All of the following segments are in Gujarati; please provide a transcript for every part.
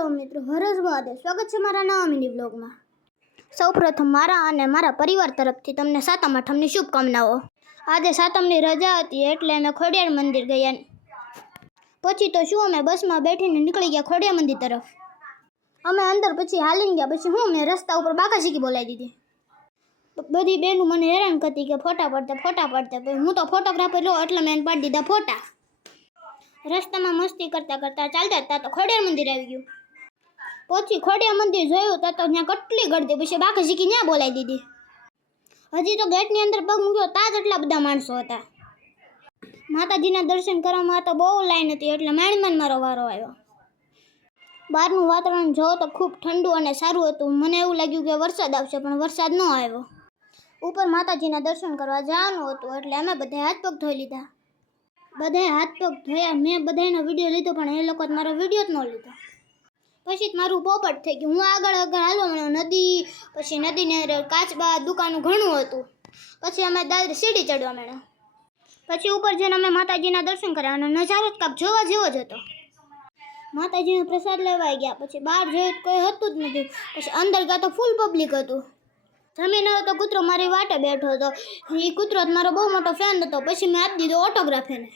હેલો મિત્રો, હરજ મહાદેવ. સ્વાગત છે મારા નવા મિની વ્લોગમાં. સૌપ્રથમ મારા અને મારા પરિવાર તરફથી તમને સાતમ આઠમની શુભકામનાઓ. આજે સાતમની રજા હતી એટલે અમે ખોડિયાર મંદિર ગયા. પછી તો શું, અમે બસમાં બેઠીને નીકળી ગયા ખોડિયાર મંદિર તરફ. અમે અંદર પછી હાલીને ગયા. પછી મેં રસ્તા ઉપર બાકાશીકી બોલાવી દીધી. બધી બહેનો મને હેરાન કરતી કે ફોટા પડતે. પછી હું તો ફોટોગ્રાફર રહ્યો એટલે મેં પાડી દીધા ફોટા. રસ્તામાં મસ્તી કરતા કરતા ચાલતા હતા તો ખોડિયાર મંદિર આવી ગયું. પછી ખોડિયાર મંદિર જોયું તો ત્યાં કેટલી ગળદી. પછી બાકાશીકી ત્યાં બોલાવી દીધી. હજી તો ગેટની અંદર પગ મૂક્યો ત્યાં જ એટલા બધા માણસો હતા. માતાજીના દર્શન કરવામાં તો બહુ લાઈન હતી એટલે માંડ મારો વારો આવ્યો. બહારનું વાતાવરણ જોવો તો ખૂબ ઠંડુ અને સારું હતું. મને એવું લાગ્યું કે વરસાદ આવશે પણ વરસાદ ન આવ્યો. ઉપર માતાજીના દર્શન કરવા જવાનું હતું એટલે અમે બધાએ હાથ પગ ધોઈ લીધા. બધાએ હાથ પગ ધોયા. મેં બધાનો વિડીયો લીધો પણ એ લોકો મારો વિડીયો જ ન લીધો. પછી મારું પોપટ થઈ ગયું. હું આગળ હાલવા મળ્યો. નદી, પછી નદીને કાચબા દુકાનું ઘણું હતું. પછી અમે સીડી ચડવા માંડ્યા. પછી ઉપર જઈને અમે માતાજીના દર્શન કર્યા અને નજારો જ કાપ જોવા જેવો જ હતો. માતાજીનો પ્રસાદ લેવા ગયા. પછી બહાર જોયું કોઈ હતું જ નથી. પછી અંદર ગયા તો ફૂલ પબ્લિક હતું. જમીન તો કૂતરો મારી વાટે બેઠો હતો. એ કૂતરો મારો બહુ મોટો ફેન હતો. પછી મેં આપી દીધો ઓટોગ્રાફ એને.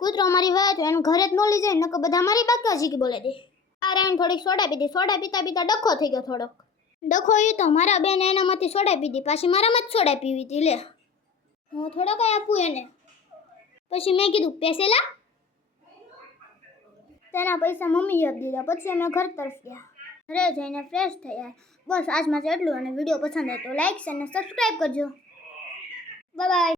કૂતરો મારી વાત એને ઘરે જ ન લઈ જાય નકર બધા મારી બાકાશીકી બોલે દે. આ રાઈન થોડીક સોડા પીધી. સોડા પીતા પીતા ડખો થઈ ગયો થોડોક. ડખો એ તો મારા બેન એનામાંથી સોડા પીધી. પાછી મારામાં જ સોડા પીવી હતી. લે હું થોડો કઈ આપું એને. પછી મેં કીધું પેસેલા. તેના પૈસા મમ્મીએ આપી દીધા. પછી અમે ઘર તરફ ગયા. ઘરે જઈને ફ્રેશ થયા. બસ આજ માટે એટલું. અને વિડીયો પસંદ આવે તો લાઈક અને સબસ્ક્રાઈબ કરજો. Bye bye.